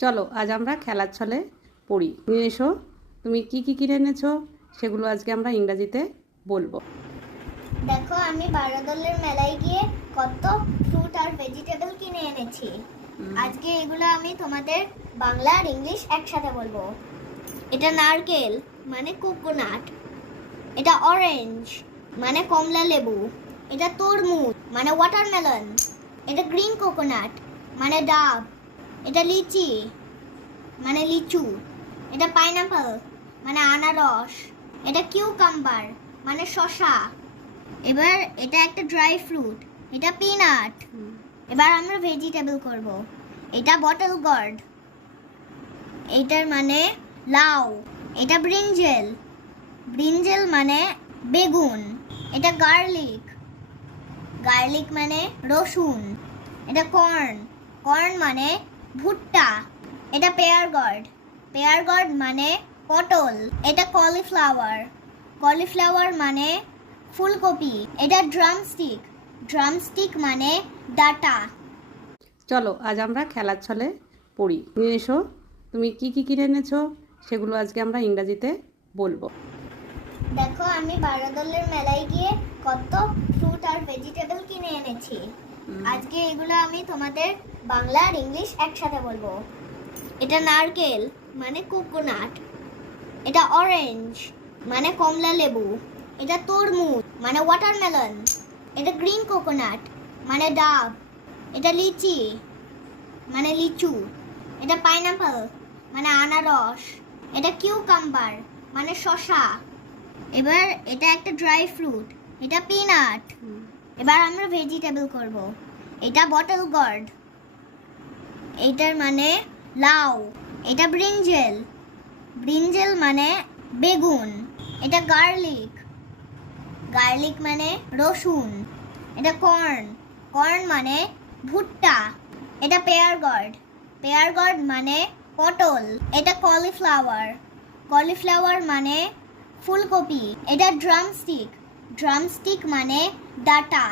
চলো আজ আমরা খেলার ছলে পড়ি। নিয়ে এসো, তুমি কি কি কিনে এনেছো সেগুলো আজকে আমরা ইংরাজিতে বলবো। দেখো, আমি বারোদলের মেলায় গিয়ে কত ফ্রুট আর ভেজিটেবল কিনে এনেছি। আজকে এগুলো আমি তোমাদের বাংলা আর ইংলিশ একসাথে বলবো। এটা নারকেল মানে কোকোনাট, এটা অরেঞ্জ মানে কমলা লেবু, এটা তরমুজ মানে ওয়াটারমেলন, এটা গ্রিন কোকোনাট মানে ডাব, এটা লিচি মানে লিচু, এটা পাইনাপল মানে আনারস, এটা কিউকাম্বার মানে শসা। এবার এটা একটা ড্রাই ফ্রুট, এটা পিনাট। এবার আমরা ভেজিটেবল করব। এটা বটল গর্ড, এটার মানে লাউ, এটা ব্রিঞ্জেল, ব্রিঞ্জেল মানে বেগুন, এটা গার্লিক, গার্লিক মানে রসুন, এটা কর্ন, কর্ন মানে ভুট্টা, এটা পেয়ার গর্ড, পেয়ার গর্ড মানে পটল, এটা কলিফ্লাওয়ার, কলিফ্লাওয়ার মানে ফুলকপি, এটা ড্রামস্টিক, ড্রামস্টিক মানে ডাটা। চলো আজ আমরা খেলার ছলে পড়ি। নিয়ে এসো, তুমি কি কি কিনে এনেছো সেগুলো আজকে আমরা ইংরাজিতে বলবো। দেখো, আমি বারোদলের মেলায় গিয়ে কত ফ্রুট আর ভেজিটেবল কিনে এনেছি। আজকে এগুলো আমি তোমাদের বাংলা আর ইংলিশ একসাথে বলবো। এটা নারকেল মানে কোকোনাট, এটা অরেঞ্জ মানে কমলা লেবু, এটা তরমুজ মানে ওয়াটারমেলন, এটা গ্রিন কোকোনাট মানে ডাব, এটা লিচি মানে লিচু, এটা পাইনাপল মানে আনারস, এটা কিউকাম্বার মানে শসা। এবার এটা একটা ড্রাই ফ্রুট, এটা পিনাট। এবার আমরা ভেজিটেবল করব। এটা বটল গর্ড, এটার মানে লাউ, এটা ব্রিঞ্জেল, ব্রিঞ্জেল মানে বেগুন, এটা গার্লিক, গার্লিক মানে রসুন, এটা কর্ন, কর্ন মানে ভুট্টা, এটা পেয়ার গর্ড, পেয়ার গর্ড মানে পটল, এটা কলিফ্লাওয়ার, কলিফ্লাওয়ার মানে ফুলকপি, এটা ড্রামস্টিক, ড্রামস্টিক মানে ডাটা।